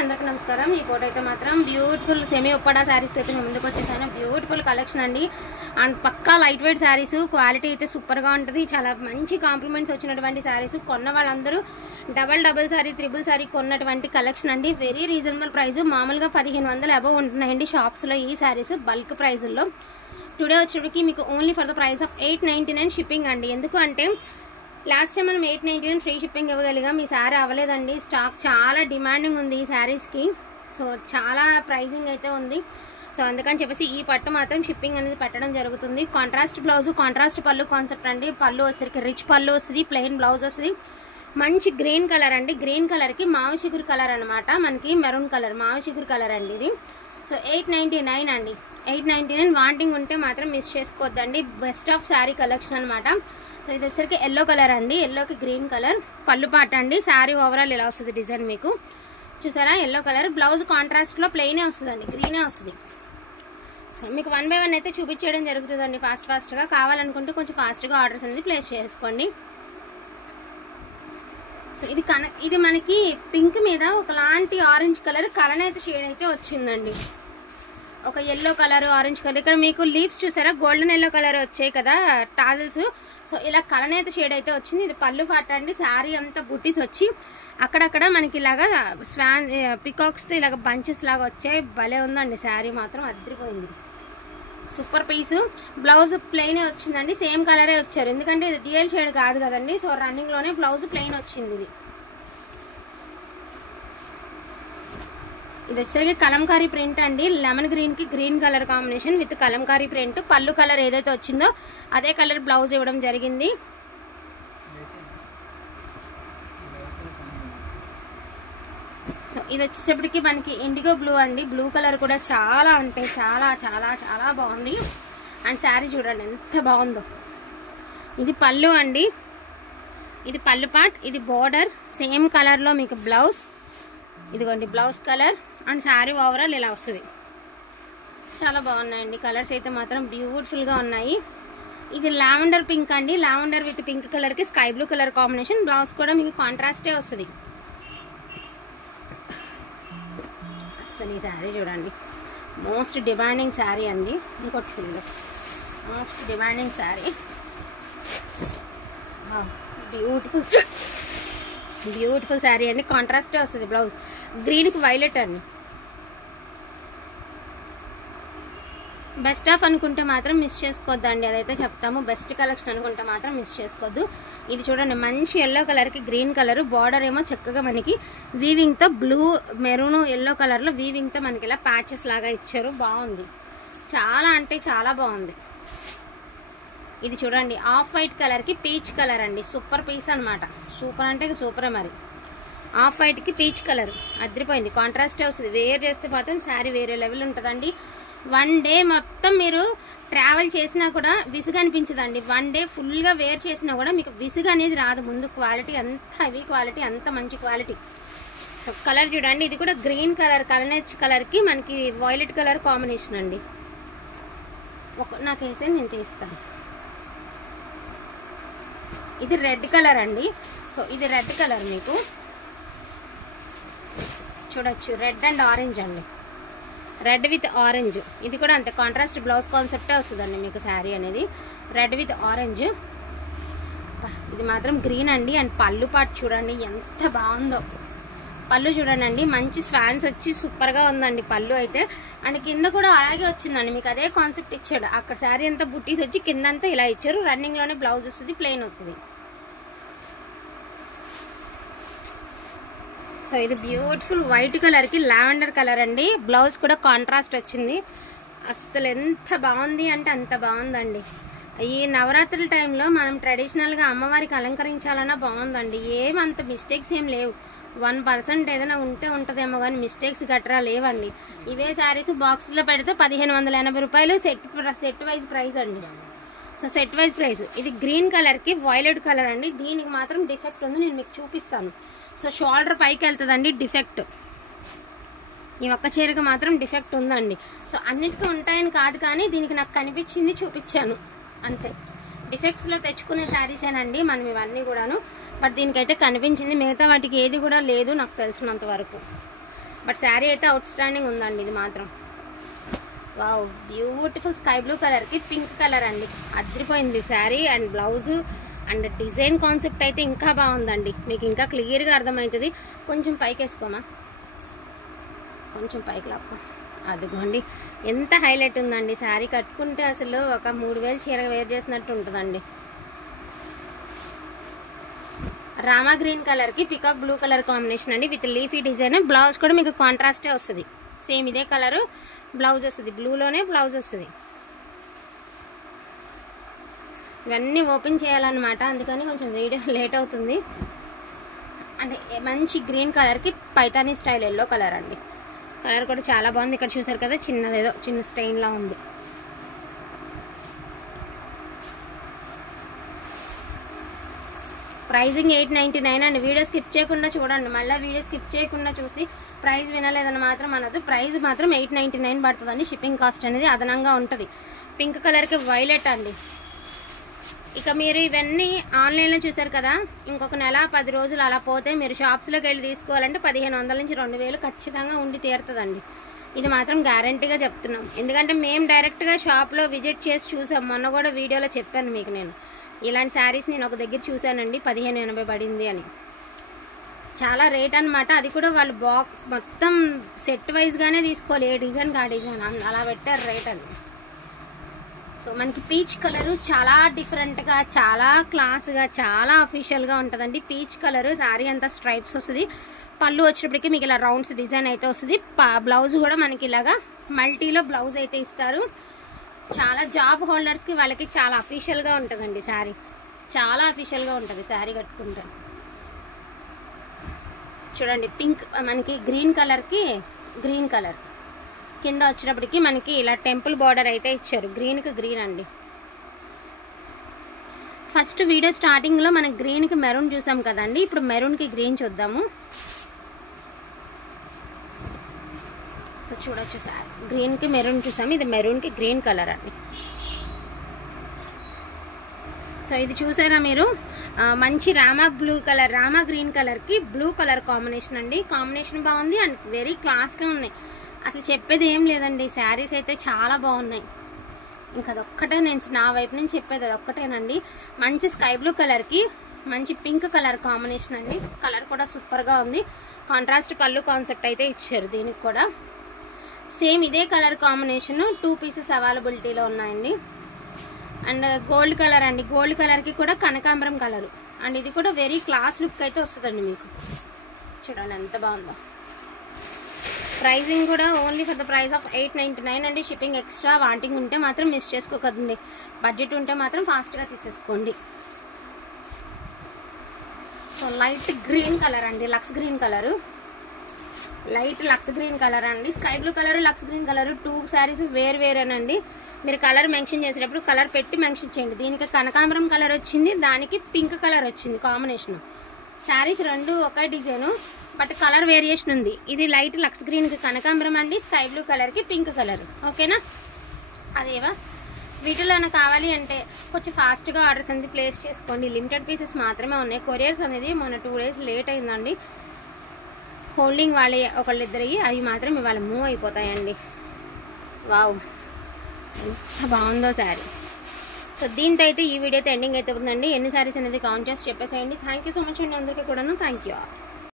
అందరికీ నమస్కారం। ఈ ఫోటో అయితే మాత్రం బ్యూటిఫుల్ సెమీ ఉప్పాడా సారీస్ అయితే ముందుకు వచ్చేసాను। బ్యూటిఫుల్ కలెక్షన్ అండి అండ్ పక్కా లైట్ వెయిట్ సారీస్, క్వాలిటీ అయితే సూపర్ గా ఉంటుంది। చాలా మంచి కాంప్లిమెంట్స్ వచ్చినటువంటి సారీస్, కొన్న వాళ్ళందరూ డబుల్ సారీ ట్రిపుల్ సారీ కొన్నటువంటి కలెక్షన్ అండి। వెరీ రీజనబుల్ ప్రైస్, మామూలుగా 1500 అబవ్ ఉంటున్నాయండి షాప్స్ లో ఈ సారీస్ బల్క్ ప్రైస్లో। టుడే వచ్చేటికి మీకు only for the price of 899 shipping అండి। ఎందుకు అంటే లాస్ట్ టైం మనం 899 ఫ్రీ షిప్పింగ్ ఇవ్వగలిగాం, ఈ సారీ అవ్వలేదండి। స్టాక్ చాలా డిమాండింగ్ ఉంది ఈ శారీస్కి, సో చాలా ప్రైజింగ్ అయితే ఉంది। సో అందుకని చెప్పేసి ఈ పట్టు మాత్రం షిప్పింగ్ అనేది పెట్టడం జరుగుతుంది। కాంట్రాస్ట్ బ్లౌజ్, కాంట్రాస్ట్ పళ్ళు కాన్సెప్ట్ అండి। పళ్ళు వచ్చేసరికి రిచ్ పళ్ళు వస్తుంది, ప్లెయిన్ బ్లౌజ్ వస్తుంది। మంచి గ్రీన్ కలర్ అండి, గ్రీన్ కలర్కి మావి చిగురు కలర్ అనమాట, మనకి మెరూన్ కలర్ మావి చిగురు కలర్ అండి ఇది। సో 899 అండి, 899 వాంటింగ్ ఉంటే మాత్రం మిస్ చేసుకోవద్దండి। బెస్ట్ ఆఫ్ శారీ కలెక్షన్ అనమాట। సో ఇది వచ్చేసరికి ఎల్లో కలర్ అండి, ఎల్లోకి గ్రీన్ కలర్ పళ్ళు పాట అండి। శారీ ఓవరాల్ ఇలా వస్తుంది డిజైన్ మీకు చూసారా, ఎల్లో కలర్ బ్లౌజ్ కాంట్రాస్ట్లో ప్లెయినే వస్తుందండి, గ్రీనే వస్తుంది। సో మీకు 1 by 1 అయితే చూపించేయడం జరుగుతుందండి ఫాస్ట్గా। కావాలనుకుంటే కొంచెం ఫాస్ట్గా ఆర్డర్స్ అనేది ప్లేస్ చేసుకోండి। సో ఇది మనకి పింక్ మీద ఒకలాంటి ఆరెంజ్ కలర్ కలనేత షేడ్ అయితే వచ్చిందండి, ఒక ఎల్లో కలర్ ఆరెంజ్ కలర్। ఇక్కడ మీకు లీవ్స్ చూసారా గోల్డెన్ ఎల్లో కలర్ వచ్చాయి కదా టాజల్స్, సో ఇలా కలనేత షేడ్ అయితే వచ్చింది। ఇది పళ్ళు పాట అండి, శారీ అంతా బుట్టీస్ వచ్చి అక్కడక్కడ మనకి ఇలాగా స్వాన్ పికాక్స్తో ఇలాగ బంచెస్ లాగా వచ్చాయి, భలే ఉందండి శారీ మాత్రం అదిరిపోయింది, సూపర్ పీసు। బ్లౌజ్ ప్లెయినే వచ్చిందండి, సేమ్ కలరే వచ్చారు ఎందుకంటే ఇది డ్యూయల్ షేడ్ కాదు కదండి, సో రన్నింగ్లోనే బ్లౌజ్ ప్లెయిన్ వచ్చింది। ఇది వచ్చేసరికి కలంకారీ ప్రింట్ అండి, లెమన్ గ్రీన్ కి green colour combination with Kalamkari print. పళ్ళు కలర్ ఏదైతే వచ్చిందో అదే కలర్ బ్లౌజ్ ఇవ్వడం జరిగింది। సో ఇది వచ్చేసప్పటికి మనకి ఇండిగో బ్లూ అండి, బ్లూ కలర్ కూడా చాలా అంటే చాలా చాలా చాలా బాగుంది। అండ్ శారీ చూడండి ఎంత బాగుందో। ఇది పళ్ళు అండి, ఇది పళ్ళు పార్ట్, ఇది బోర్డర్ సేమ్ కలర్లో మీకు బ్లౌజ్, ఇదిగోండి blouse colour and sari overall ఇలా వస్తుంది। చాలా బాగున్నాయండి కలర్స్ అయితే మాత్రం బ్యూటిఫుల్గా ఉన్నాయి। ఇది లావెండర్ పింక్ అండి, లావెండర్ విత్ పింక్ కలర్కి sky blue colour combination, blouse కూడా మీకు కాంట్రాస్టే వస్తుంది। అసలు ఈ శారీ చూడండి మోస్ట్ డిమాండింగ్ శారీ అండి, ఇంకోటి చూడండి most demanding sari, beautiful sari అండి, కాంట్రాస్టే వస్తుంది బ్లౌజ్, గ్రీన్కి వైలెట్ అండి। బెస్ట్ ఆఫ్ అనుకుంటే మాత్రం మిస్ చేసుకోవద్దండి, అదైతే చెప్తాము। బెస్ట్ కలెక్షన్ అనుకుంటే మాత్రం మిస్ చేసుకోవద్దు। ఇది చూడండి మంచి ఎల్లో కలర్కి గ్రీన్ కలర్, బార్డర్ ఏమో చక్కగా మనకి వీవింగ్తో బ్లూ మెరూన్ ఎల్లో కలర్లో వీవింగ్తో మనకి ఇలా ప్యాచెస్ లాగా ఇచ్చారు, బాగుంది, చాలా అంటే చాలా బాగుంది। ఇది చూడండి ఆఫ్ వైట్ కలర్కి పీచ్ కలర్ అండి, సూపర్ పీస్ అనమాట, సూపర్ అంటే సూపరే మరి। ఆఫ్ వైట్కి పీచ్ కలర్ అదిరిపోయింది, కాంట్రాస్టే వస్తుంది, వేర్ చేస్తే మాత్రం శారీ వేరే లెవెల్ ఉంటుందండి। 1 డే మొత్తం మీరు ట్రావెల్ చేసినా కూడా విసుగు అనిపించదండి, 1 డే ఫుల్గా వేర్ చేసినా కూడా మీకు విసుగు అనేది రాదు। ముందు క్వాలిటీ అంత హెవీ క్వాలిటీ, అంత మంచి క్వాలిటీ। సో కలర్ చూడండి, ఇది కూడా గ్రీన్ కలర్ కలనేచ్ కలర్కి మనకి వైలెట్ కలర్ కాంబినేషన్ అండి, నాకు వేసే నేను తీస్తాను। ఇది రెడ్ కలర్ అండి, సో ఇది రెడ్ కలర్ మీకు చూడొచ్చు, రెడ్ అండ్ ఆరెంజ్ అండి, రెడ్ విత్ ఆరెంజ్। ఇది కూడా అంతే కాంట్రాస్ట్ బ్లౌజ్ కాన్సెప్టే వస్తుందండి మీకు శారీ అనేది, రెడ్ విత్ ఆరెంజ్। ఇది మాత్రం గ్రీన్ అండి, అండ్ పళ్ళు పాటు చూడండి ఎంత బాగుందో, పళ్ళు చూడండి అండి మంచి స్వాన్స్ వచ్చి సూపర్గా ఉందండి పళ్ళు అయితే, అండ్ కింద కూడా అలాగే వచ్చిందండి, మీకు అదే కాన్సెప్ట్ ఇచ్చాడు, అక్కడ శారీ అంతా బుట్టీస్ వచ్చి కిందంతా ఇలా ఇచ్చారు, రన్నింగ్లోనే బ్లౌజ్ వస్తుంది, ప్లెయిన్ వస్తుంది। సో ఇది బ్యూటిఫుల్ వైట్ కలర్కి లావెండర్ కలర్ అండి, బ్లౌజ్ కూడా కాంట్రాస్ట్ వచ్చింది, అస్సలు ఎంత బాగుంది అంటే అంత బాగుందండి। ఈ నవరాత్రుల టైంలో మనం ట్రెడిషనల్గా అమ్మవారికి అలంకరించాలన్నా బాగుందండి, ఏమంత మిస్టేక్స్ ఏం లేవు, 1% ఏదైనా ఉంటే ఉంటుందేమో కానీ మిస్టేక్స్ గట్రా లేవండి। ఇవే శారీస్ బాక్స్లో పెడితే 1580 రూపాయలు సెట్ వైజ్ ప్రైస్ అండి, సో సెట్ వైజ్ ప్రైస్। ఇది గ్రీన్ కలర్కి వైలెట్ కలర్ అండి, దీనికి మాత్రం డిఫెక్ట్ ఉంది, నేను మీకు చూపిస్తాను। సో షోల్డర్ పైకి వెళ్తుందండి డిఫెక్ట్, ఈ ఒక్క చీరకి మాత్రం డిఫెక్ట్ ఉందండి। సో అన్నిటికీ ఉంటాయని కాదు కానీ దీనికి నాకు కనిపించింది చూపించాను అంతే, డిఫెక్ట్స్లో తెచ్చుకునే శారీసేనండి మనం ఇవన్నీ కూడాను, బట్ దీనికైతే కనిపించింది, మిగతా వాటికి ఏది కూడా లేదు నాకు తెలిసినంత వరకు। బట్ శారీ అయితే అవుట్ స్టాండింగ్ ఉందండి ఇది మాత్రం. వావ్, బ్యూటిఫుల్ స్కై బ్లూ కలర్కి పింక్ కలర్ అండి. అదిరిపోయింది sari and blouse and design concept అయితే ఇంకా బాగుందండి. మీకు ఇంకా క్లియర్గా అర్థమవుతుంది. కొంచెం పైకి వేసుకోమా, కొంచెం పైకి లాక్కో. అదిగోండి ఎంత హైలైట్ ఉందండి శారీ. కట్టుకుంటే అసలు ఒక 3000 చీర వేర్ చేసినట్టు ఉంటుందండి. రామా గ్రీన్ కలర్కి పికాక్ బ్లూ కలర్ కాంబినేషన్ అండి విత్ లీఫీ డిజైన్. బ్లౌజ్ కూడా మీకు కాంట్రాస్టే వస్తుంది. సేమ్ ఇదే కలరు బ్లౌజ్ వస్తుంది. బ్లూలోనే బ్లౌజ్ వస్తుంది. ఇవన్నీ ఓపెన్ చేయాలన్నమాట, అందుకని కొంచెం వీడియో లేట్ అవుతుంది. అంటే మంచి గ్రీన్ కలర్కి పైతానీ స్టైల్ ఎల్లో కలర్ అండి. కలర్ కూడా చాలా బాగుంది. ఇక్కడ చూసారు కదా, చిన్నదేదో చిన్న స్టెయిన్లా ఉంది. ప్రైజింగ్ 899 అండి. వీడియో స్కిప్ చేయకుండా చూడండి. మళ్ళీ వీడియో స్కిప్ చేయకుండా చూసి ప్రైస్ వినలేదని మాత్రం అనదు. ప్రైస్ మాత్రం 899 పడుతుందండి. షిప్పింగ్ కాస్ట్ అనేది అదనంగా ఉంటుంది. పింక్ కలర్కి వైలెట్ అండి. ఇక మీరు ఇవన్నీ ఆన్లైన్లో చూసారు కదా, ఇంకొక నెల 10 రోజులు అలా పోతే మీరు షాప్స్లోకి వెళ్ళి తీసుకోవాలంటే 1500 నుంచి 2000 ఖచ్చితంగా ఉండి తీరుతుందండి. ఇది మాత్రం గ్యారంటీగా చెప్తున్నాం. ఎందుకంటే మేము డైరెక్ట్గా షాప్లో విజిట్ చేసి చూసాం. మొన్న కూడా వీడియోలో చెప్పాను మీకు. నేను ఇలాంటి శారీస్ నేను ఒక దగ్గర చూశానండి, 1580 పడింది అని. చాలా రేట్ అనమాట. అది కూడా వాళ్ళు మొత్తం సెట్ వైజ్గానే తీసుకోవాలి, ఏ డిజైన్కి ఆ డిజైన్ అలా పెట్టారు రేట్ అని. సో మనకి పీచ్ కలరు చాలా డిఫరెంట్గా, చాలా క్లాస్గా, చాలా అఫీషియల్గా ఉంటుందండి. పీచ్ కలరు శారీ అంతా స్ట్రైప్స్ వస్తుంది. పళ్ళు వచ్చేటప్పటికి మీకు ఇలా రౌండ్స్ డిజైన్ అయితే వస్తుంది. బ్లౌజ్ కూడా మనకి ఇలాగా మల్టీలో బ్లౌజ్ అయితే ఇస్తారు. చాలా జాబ్ హోల్డర్స్కి వాళ్ళకి చాలా అఫీషియల్గా ఉంటుందండి శారీ. చాలా అఫీషియల్గా ఉంటుంది శారీ కట్టుకుంటే. చూడండి పింక్ మనకి గ్రీన్ కలర్కి గ్రీన్ కలర్ కింద వచ్చేటప్పటికి మనకి ఇలా టెంపుల్ బార్డర్ అయితే ఇచ్చారు. గ్రీన్కి గ్రీన్ అండి. ఫస్ట్ వీడియో స్టార్టింగ్లో మనం గ్రీన్కి మెరూన్ చూసాం కదండి, ఇప్పుడు మెరూన్కి గ్రీన్ చూద్దాము. సో చూడొచ్చు సార్, గ్రీన్కి మెరూన్ చూసాము, ఇది మెరూన్కి గ్రీన్ కలర్ అండి. సో ఇది చూసారా మీరు, మంచి Rama blue colour, Rama green కలర్కి బ్లూ కలర్ కాంబినేషన్ అండి. కాంబినేషన్ బాగుంది అండ్ వెరీ క్లాస్గా ఉన్నాయి. అసలు చెప్పేది ఏం లేదండి, శారీస్ అయితే చాలా బాగున్నాయి. ఇంకా అదొక్కటే నేను నా వైపు నుంచి చెప్పేది అదొక్కటేనండి. మంచి స్కై బ్లూ కలర్కి మంచి పింక్ కలర్ కాంబినేషన్ అండి. కలర్ కూడా సూపర్గా ఉంది. కాంట్రాస్ట్ పళ్ళు కాన్సెప్ట్ అయితే ఇచ్చారు దీనికి కూడా. సేమ్ ఇదే కలర్ కాంబినేషన్ 2 పీసెస్ అవైలబిలిటీలో ఉన్నాయండి. అండ్ గోల్డ్ కలర్ అండి. గోల్డ్ కలర్కి కూడా కనకాంబరం కలరు అండ్ ఇది కూడా వెరీ క్లాస్ లుక్ అయితే వస్తుందండి మీకు. చూడండి ఎంత బాగుందో. ప్రైజింగ్ కూడా only for the price of 899 అండి. షిప్పింగ్ ఎక్స్ట్రా వాంటింగ్ ఉంటే మాత్రం మిస్ చేసుకోకండి. బడ్జెట్ ఉంటే మాత్రం ఫాస్ట్గా తీసేసుకోండి. సో లైట్ గ్రీన్ కలర్ అండి, lux green colour, light lux green colour అండి. Sky blue colour, lux green colour 2 saris వేరేనండి. మీరు కలర్ మెన్షన్ చేసేటప్పుడు కలర్ పెట్టి మెన్షన్ చేయండి. దీనికి కనకాంబరం కలర్ వచ్చింది, దానికి పింక్ కలర్ వచ్చింది కాంబినేషన్. శారీస్ 2 ఒకే డిజైను బట్ కలర్ వేరియేషన్ ఉంది. ఇది లైట్ లక్స్ గ్రీన్కి కనకాంబరం అండి, స్కై బ్లూ కలర్కి పింక్ కలర్. ఓకేనా? అదేవా వీటిలో కావాలి అంటే కొంచెం ఫాస్ట్గా ఆర్డర్స్ అనేది ప్లేస్ చేసుకోండి. లిమిటెడ్ పీసెస్ మాత్రమే ఉన్నాయి. కొరియర్స్ అనేది మొన్న 2 days లేట్ అయిందండి. హోల్డింగ్ వాళ్ళే ఒకళ్ళిద్దరివి, అవి మాత్రం ఇవాళ మూవ్ అయిపోతాయండి. వావ్ ఎంత బాగుందో శారీ. సో దీంతో అయితే ఈ వీడియో అయితే ఎండింగ్ అయితే ఉందండి. ఎన్ని శారీస్ అనేది కౌంట్ చేసి చెప్పేసేయండి. థ్యాంక్ యూ సో మచ్ అండి అందరికీ కూడాను. Thank you.